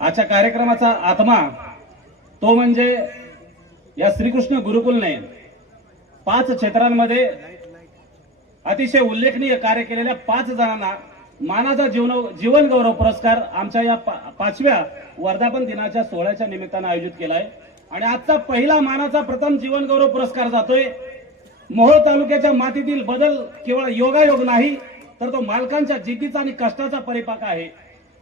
आजच्या कार्यक्रमाचा आत्मा तो म्हणजे या श्रीकृष्ण गुरुकुलने 5 क्षेत्रांमध्ये अतिशय उल्लेखनीय कार्य केलेल्या 5 जणांना मानाचा जीवन गौरव पुरस्कार आमच्या या 5व्या वर्धापन दिनाच्या सोहळ्याच्या निमित्तानं आयोजित केलाय। आणि आजचा पहिला मानाचा प्रथम जीवन गौरव पुरस्कार जातोय मोहोळ तालुक्याच्या मातीतील बदल केवळ योगायोग नाही तर तो मालकांच्या जिद्दीचा आणि कष्टाचा परिपाक आहे।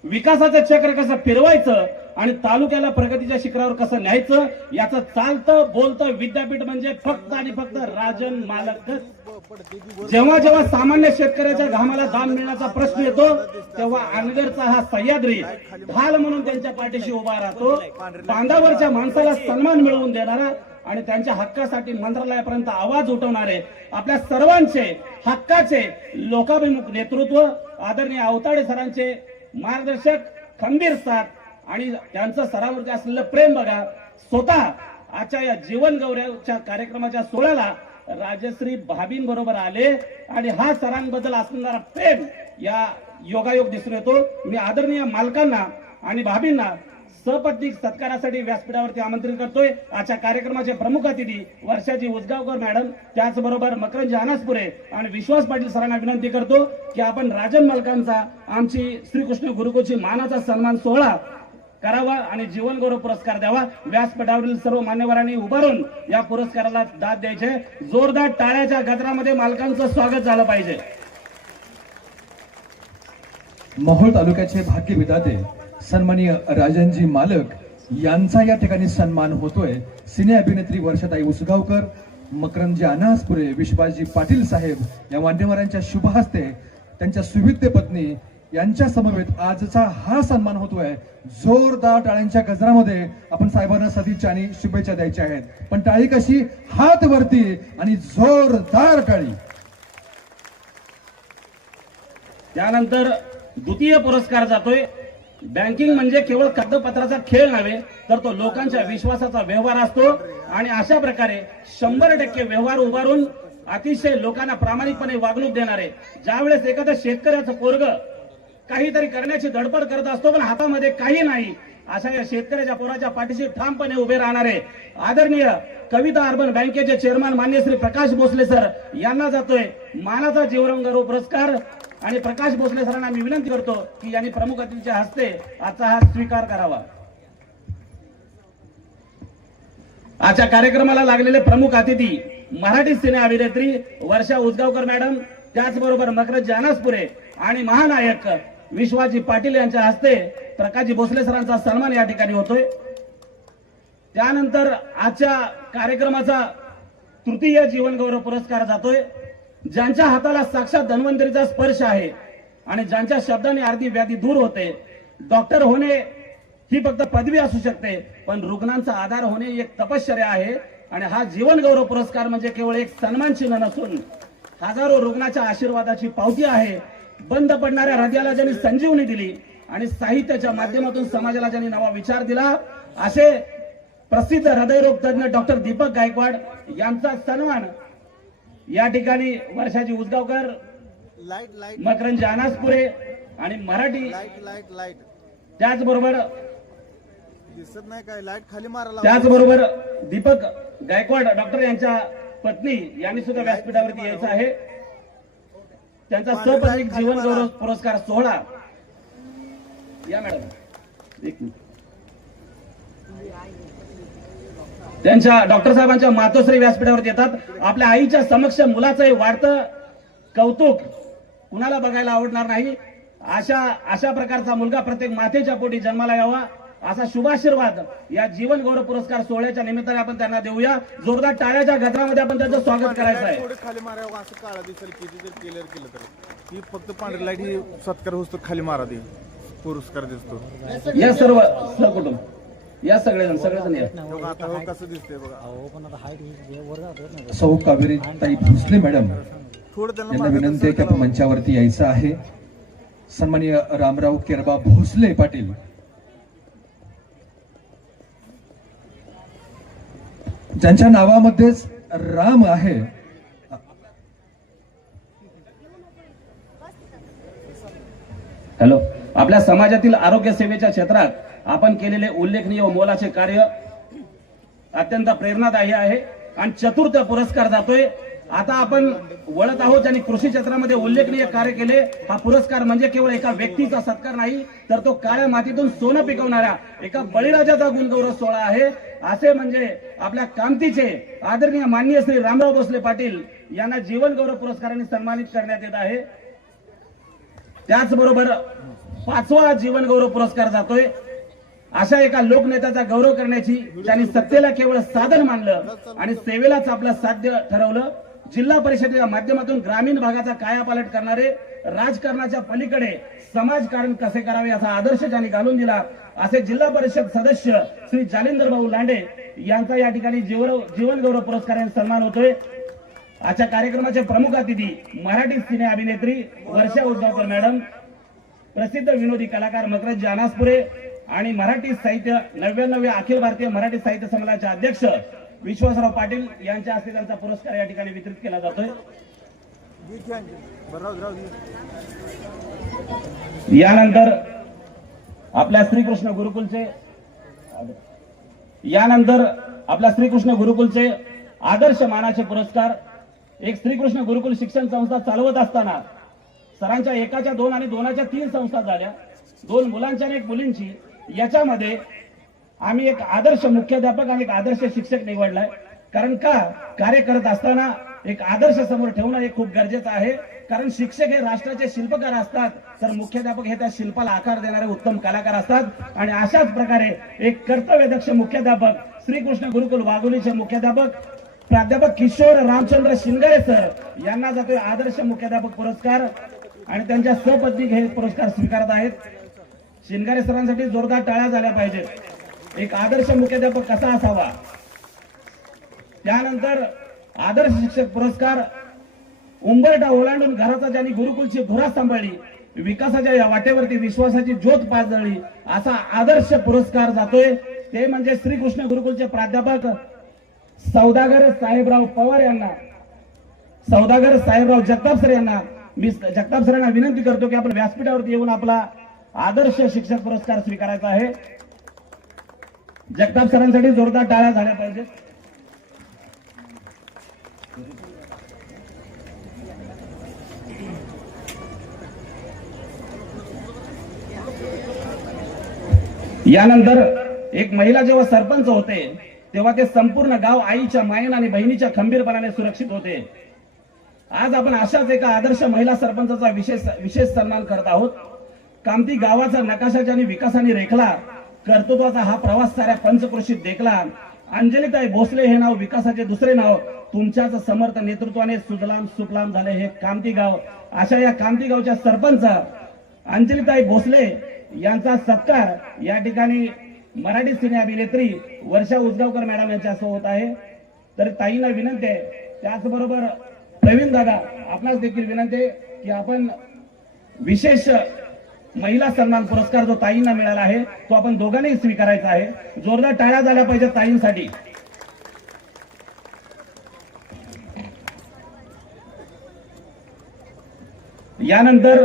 विकासाचं चक्र कसं फिरवायचं आणि तालुक्याला प्रगतीच्या शिखरावर कसं न्यायचं याचं चालतं बोलतं विद्यापीठ म्हणजे फक्त आणि फक्त राजन मालकच। जेव्हा जेव्हा सामान्य शेतकऱ्याच्या घामाला दाम मिळण्याचा प्रश्न येतो तेव्हा अनगरचा हा सह्याद्री ढाल म्हणून त्यांच्या पाठीशी उभा राहतो। बांधावरच्या माणसाला सन्मान मिळवून देणारा आणि त्यांच्या हक्कासाठी मंत्रालयापर्यंत आवाज उठवणारे आपल्या सर्वांचे हक्काचे लोकाभिमुख नेतृत्व आदरणीय अवताडे सरांचे मार्गदर्शक खंबीर साथ आणि त्यांचं सरांवरती असलेलं प्रेम बघा। स्वतः आजच्या या जीवन गौरवच्या कार्यक्रमाच्या सोहळ्याला राजश्री भाभींबरोबर आले आणि हा सरांबद्दल असणारा प्रेम या योगायोग दिसून येतो। मी आदरणीय मालकांना आणि भाभींना सपत्नीक सत्कारासाठी व्यासपीठावरती आमंत्रित करतोय। आजच्या कार्यक्रमाचे प्रमुख अतिथी वर्षाजी उसगावकर मॅडम त्याचबरोबर मकरंद अनासपुरे आणि विश्वास पाटील सरांना विनंती करतो की आपण राजन मालकांचा आमची श्रीकृष्ण गुरुकुलची मानाचा सन्मान सोहळा करावा आणि जीवन गौरव पुरस्कार द्यावा। व्यासपीठावरील सर्व मान्यवरांनी उभारून या पुरस्काराला दाद द्यायचे। जोरदार टाळ्याच्या गजरामध्ये मालकांचं स्वागत झालं पाहिजे। मोहोळ तालुक्याचे भाग्य विधाते सन्माननीय राजनजी मालक यांचा या ठिकाणी सन्मान होतोय। सिने अभिनेत्री वर्षाताई उसगावकर, मकरंदजी अनासपुरे, विश्वासजी पाटील साहेब या मान्यवरांच्या शुभ हस्ते त्यांच्या सुविद्य पत्नी यांच्या समवेत आजचा हा सन्मान होतोय। जोरदार टाळ्यांच्या गजरामध्ये आपण साहेबांना सदिच्छा आणि शुभेच्छा द्यायच्या आहेत। पण टाळी कशी? हात वरती आणि जोरदार टाळी। त्यानंतर द्वितीय पुरस्कार जातोय। बँकिंग म्हणजे केवळ कागदपत्राचा खेळ नव्हे तर तो लोकांच्या विश्वासाचा व्यवहार असतो आणि अशा प्रकारे 100% व्यवहार उभारून अतिशय लोकांना प्रामाणिकपणे वागणूक देणारे ज्यावेळेस एखाद्या शेतकऱ्याचं पोरग काहीतरी करण्याची धडपड करत असतो पण हातामध्ये काही नाही अशा या शेतकऱ्याच्या पोराच्या पाठीशी ठामपणे उभे राहणारे आदरणीय कविता अर्बन बँकेचे चेअरमन मान्य श्री प्रकाश भोसले सर यांना जातोय मानाचा जीवन गौरव पुरस्कार। आणि प्रकाश भोसले सरांना मी विनंती करतो की यांनी प्रमुख अतिथीच्या हस्ते आजचा हा स्वीकार करावा। आजच्या कार्यक्रमाला लागलेले प्रमुख अतिथी मराठी सिने अभिनेत्री वर्षा उसगावकर मॅडम त्याचबरोबर मकरंद अनासपुरे आणि महानायक विश्वासजी पाटील यांच्या हस्ते प्रकाशजी भोसले सरांचा सन्मान या ठिकाणी होतोय। त्यानंतर आजच्या कार्यक्रमाचा तृतीय जीवन गौरव पुरस्कार जातोय ज्यांच्या हाताला साक्षात धन्वंतरीचा स्पर्श आहे आणि ज्यांच्या शब्दाने अर्धी व्याधी दूर होते। डॉक्टर होणे ही फक्त पदवी असू शकते पण रुग्णांचा आधार होणे एक तपश्चर्या आहे आणि हा जीवन गौरव पुरस्कार म्हणजे केवळ एक सन्मान चिन्ह नसून हजारो रुग्णाच्या आशीर्वादाची पावती आहे। बंद पडणाऱ्या हृदयाला ज्यांनी संजीवनी दिली आणि साहित्याच्या माध्यमातून समाजाला ज्यांनी नवा विचार दिला असे प्रसिद्ध हृदयरोग तज्ञ डॉक्टर दीपक गायकवाड यांचा सन्मान या ठिकाणी वर्षाजी उसगावकर, मकरंद अनासपुरे आणि मराठी त्याचबरोबर त्याचबरोबर दीपक गायकवाड डॉक्टर यांच्या पत्नी यांनी सुद्धा व्यासपीठावरती यायचं आहे। त्यांचा सपत्नीक जीवन गौरव पुरस्कार सोहळा या मॅडम एक मिनिट त्यांच्या डॉक्टर साहेबांच्या मातोश्री व्यासपीठावरती येतात। आपल्या आईच्या समक्ष मुलाचं वाढतं कौतुक कुणाला बघायला आवडणार नाही। अशा प्रकारचा मुलगा प्रत्येक मातेच्या पोटी जन्माला यावा असा शुभाशीर्वाद या जीवन गौरव पुरस्कार सोहळ्याच्या निमित्ताने आपण त्यांना देऊया। जोरदार टाळ्याच्या गजरामध्ये आपण त्यांचं स्वागत करायचं आहे। खाली मारावं असं काळा दिसेल किती जर क्लिअर केलं तर ही फक्त पांढरी लाईट ही सत्कार होतो खाली मारा दे पुरस्कार दिसतो। या सर्व सहकुटुंब या सगळेजण या आता कसं दिसतंय बघा। सौ कावेरी ताई भोसले मॅडम यांना विनंती आहे की आपण मंचावरती यायचं आहे। सन्माननीय रामराव केरबा भोसले पाटील ज्यांच्या नावामध्येच राम आहे हॅलो आपल्या समाजातील आरोग्य सेवेच्या क्षेत्रात आपण केलेले उल्लेखनीय व मोलाचे कार्य अत्यंत प्रेरणादायी आहे. आणि चतुर्थ पुरस्कार जातोय. आता आपण वळत आहोत आणि कृषी क्षेत्रामध्ये उल्लेखनीय कार्य केले. हा पुरस्कार म्हणजे केवळ एका व्यक्तीचा सत्कार नाही, तर तो काळ्या मातीतून सोनं पिकवणाऱ्या एका बळीराजाचा गुणगौरव सोहळा आहे. असे म्हणजे आपल्या कामतीचे आदरणीय माननीय श्री रामराव भोसले पाटील यांना जीवन गौरव पुरस्काराने सन्मानित करण्यात येत आहे. त्याचबरोबर 5वा जीवन गौरव पुरस्कार जातोय अशा एका लोकनेत्याचा गौरव करण्याची त्यांनी सत्तेला केवळ साधन मानलं आणि सेवेलाच आपलं साध्य ठरवलं. जिल्हा परिषदेच्या माध्यमातून ग्रामीण भागाचा कायापालट करणारे, राजकारणाच्या पलीकडे समाजकारण कसे करावे याचा आदर्श त्यांनी घालून दिला, असे जिल्हा परिषद सदस्य श्री जालिंदर भाऊ लांडे यांचा या ठिकाणी जीवन गौरव पुरस्काराने सन्मान होतोय. आजच्या कार्यक्रमाचे प्रमुख अतिथी मराठी सिने अभिनेत्री वर्षा उसगावकर मॅडम, प्रसिद्ध विनोदी कलाकार मकरंद अनासपुरे आणि मराठी साहित्य 99व्या अखिल भारतीय मराठी साहित्य संमेलनाचे अध्यक्ष विश्वासराव पाटील यांच्या हस्ते त्यांचा पुरस्कार या ठिकाणी वितरित केला जातोय. यानंतर आपल्या श्रीकृष्ण गुरुकुलचे आदर्श मानाचे पुरस्कार. एक श्रीकृष्ण गुरुकुल शिक्षण संस्था चालवत असताना सरांच्या एकाच्या 2 आणि 2च्या 3 संस्था झाल्या, 2 मुलांच्या आणि 1 मुलींची. याच्यामध्ये आम्ही एक आदर्श मुख्याध्यापक आणि एक आदर्श शिक्षक निवडलाय. कारण का, कार्य करत असताना एक आदर्श समोर ठेवणं हे खूप गरजेचं आहे. कारण शिक्षक हे राष्ट्राचे शिल्पकार असतात, तर मुख्याध्यापक हे त्या शिल्पाला आकार देणारे उत्तम कलाकार असतात. आणि अशाच प्रकारे एक कर्तव्यदक्ष मुख्याध्यापक श्रीकृष्ण गुरुकुल वाघोलीचे मुख्याध्यापक प्राध्यापक किशोर रामचंद्र शिंगारे सर यांना जातोय आदर्श मुख्याध्यापक पुरस्कार आणि त्यांच्या सहपत्नी हे पुरस्कार स्वीकारत आहेत. शिंगारे सरांसाठी जोरदार टाळ्या झाल्या पाहिजेत. एक आदर्श मुख्याध्यापक कसा असावा. त्यानंतर आदर्श शिक्षक पुरस्कार उंबरठा ओलांडून घराचा ज्यांनी गुरुकुलची धुरा सांभाळली, विकासाच्या या वाटेवरती विश्वासाची ज्योत पाजळली, असा आदर्श पुरस्कार जातोय. ते म्हणजे श्रीकृष्ण गुरुकुलचे प्राध्यापक सौदागर साहेबराव पवार यांना, सौदागर साहेबराव जगताप सर यांना. मी जगताप सरांना विनंती करतो की आपण व्यासपीठावरती येऊन आपला आदर्श शिक्षक पुरस्कार स्वीकारायचा आहे. जगताप सरांसाठी जोरदार टाळ्या झाल्या पाहिजेत. यानंतर एक महिला जेव्हा सरपंच होते तेव्हा ते संपूर्ण गाव आईच्या मायेने आणि बहिणीच्या खंबीरपणाने सुरक्षित होते. आज आपण अशाच एका आदर्श महिला सरपंचाचा विशेष सन्मान करत आहोत. कामती गावाचा नकाशा ज्यांनी विकासाने रेखला, कर्तृत्वाचा हा प्रवास साऱ्या पंचक्रोशीत देखला. अंजलीताई भोसले हे नाव विकासाचे दुसरे नाव, तुमच्याच समर्थ नेतृत्वाने सुजलाम सुफलाम झाले हे कामती गाव. अशा या कामती गावच्या सरपंच अंजलीताई भोसले यांचा सत्कार या ठिकाणी मराठी सिने अभिनेत्री वर्षा उसगावकर मॅडम यांच्या होत आहे. तर ताईंना विनंती आहे, त्याचबरोबर प्रवीण दादा आपणास देखील विनंती आहे की आपण विशेष महिला सन्मान पुरस्कार जो ताईंना मिळाला आहे तो आपण दोघांनी स्वीकारायचा आहे. जोरदार टाळ्या झाल्या पाहिजेत ताईंसाठी. यानंतर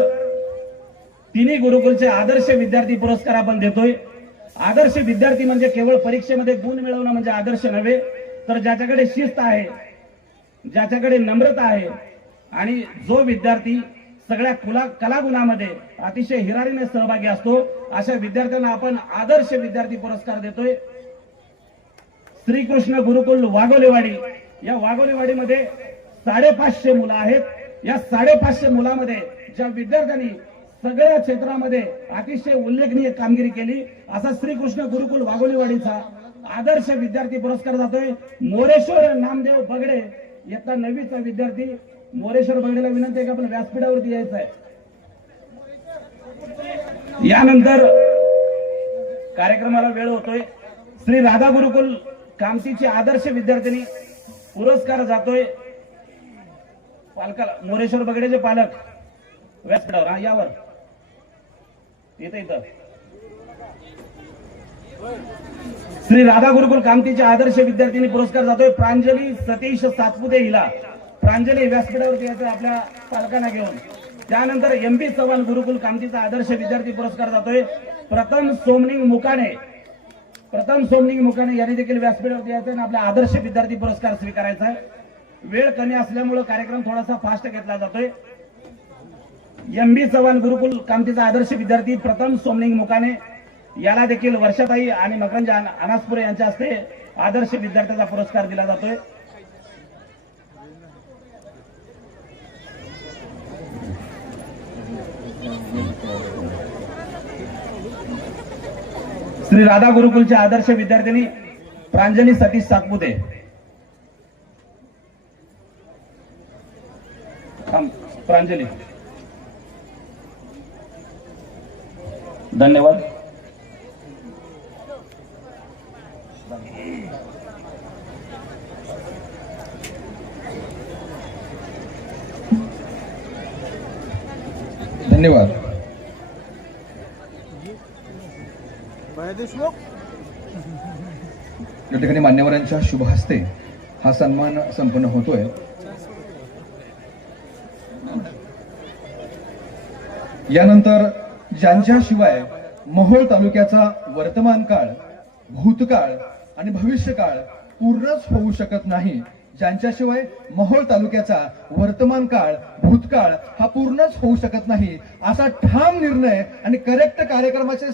तिन्ही गुरुकुलचे आदर्श विद्यार्थी पुरस्कार आपण देतोय. आदर्श विद्यार्थी म्हणजे केवळ परीक्षेमध्ये गुण मिळवणं म्हणजे आदर्श नव्हे, तर ज्याच्याकडे शिस्त आहे, ज्याच्याकडे नम्रता आहे आणि जो विद्यार्थी सगळ्या कलागुणामध्ये अतिशय हिरारीने सहभागी असतो, अशा विद्यार्थ्यांना आपण आदर्श विद्यार्थी पुरस्कार देतोय. श्रीकृष्ण गुरुकुल वाघोलेवाडी, या वाघोलेवाडीमध्ये 550 मुलं आहेत. या 550 मुलांमध्ये ज्या विद्यार्थ्यांनी सगळ्या क्षेत्रामध्ये अतिशय उल्लेखनीय कामगिरी केली, असा श्रीकृष्ण गुरुकुल वाघोलीवाडीचा आदर्श विद्यार्थी पुरस्कार जातोय मोरेश्वर नामदेव बगडे, इयत्ता 9वीचा विद्यार्थी. मोरेश्वर बगडेला विनंती आहे की आपण व्यासपीठावरती यायचं आहे. यानंतर कार्यक्रमाला वेळ होतोय. श्री राधा गुरुकुल कामतीची आदर्श विद्यार्थिनी पुरस्कार जातोय पालकाला, मोरेश्वर बगडेचे पालक व्यासपीठावर. हा यावर इथं श्री राधा गुरुकुल कामतीच्या आदर्श विद्यार्थिनी पुरस्कार जातोय प्रांजली सतीश सातपुते हिला. प्रांजली व्यासपीठावरती यायचं आपल्या पालकांना घेऊन. त्यानंतर MP चव्हाण गुरुकुल कामतीचा आदर्श विद्यार्थी पुरस्कार जातोय प्रथम सोमनिंग मुकाने यांनी देखील व्यासपीठावरती यायचं आणि आपला आदर्श विद्यार्थी पुरस्कार स्वीकारायचा आहे. वेळ कमी असल्यामुळे कार्यक्रम थोडासा फास्ट घेतला जातोय. MB चव्हाण गुरुकुल कामतीचा आदर्श विद्यार्थी प्रथम सोमनिंग मुकाने याला देखील वर्षाताई आणि मकरंद अनासपुरे यांच्या हस्ते आदर्श विद्यार्थ्याचा पुरस्कार दिला जातोय. श्री राधा गुरुकुलच्या आदर्श विद्यार्थिनी प्रांजली सतीश सातपुते. प्रांजली, धन्यवाद. धन्यवाद. भया देशमुख या ठिकाणी मान्यवरांच्या शुभ हस्ते हा सन्मान संपन्न होतोय. यानंतर ज्यांच्याशिवाय मोहोळ तालुक्याचा वर्तमान काळ, भूतकाळ आणि भविष्यकाळ पूर्णच होऊ शकत नाही, ज्यांच्याशिवाय मोहोळ तालुक्याचा वर्तमान काळ, भूतकाळ हा पूर्णच होऊ शकत नाही, असा ठाम निर्णय आणि करेक्ट कार्यक्रमाचे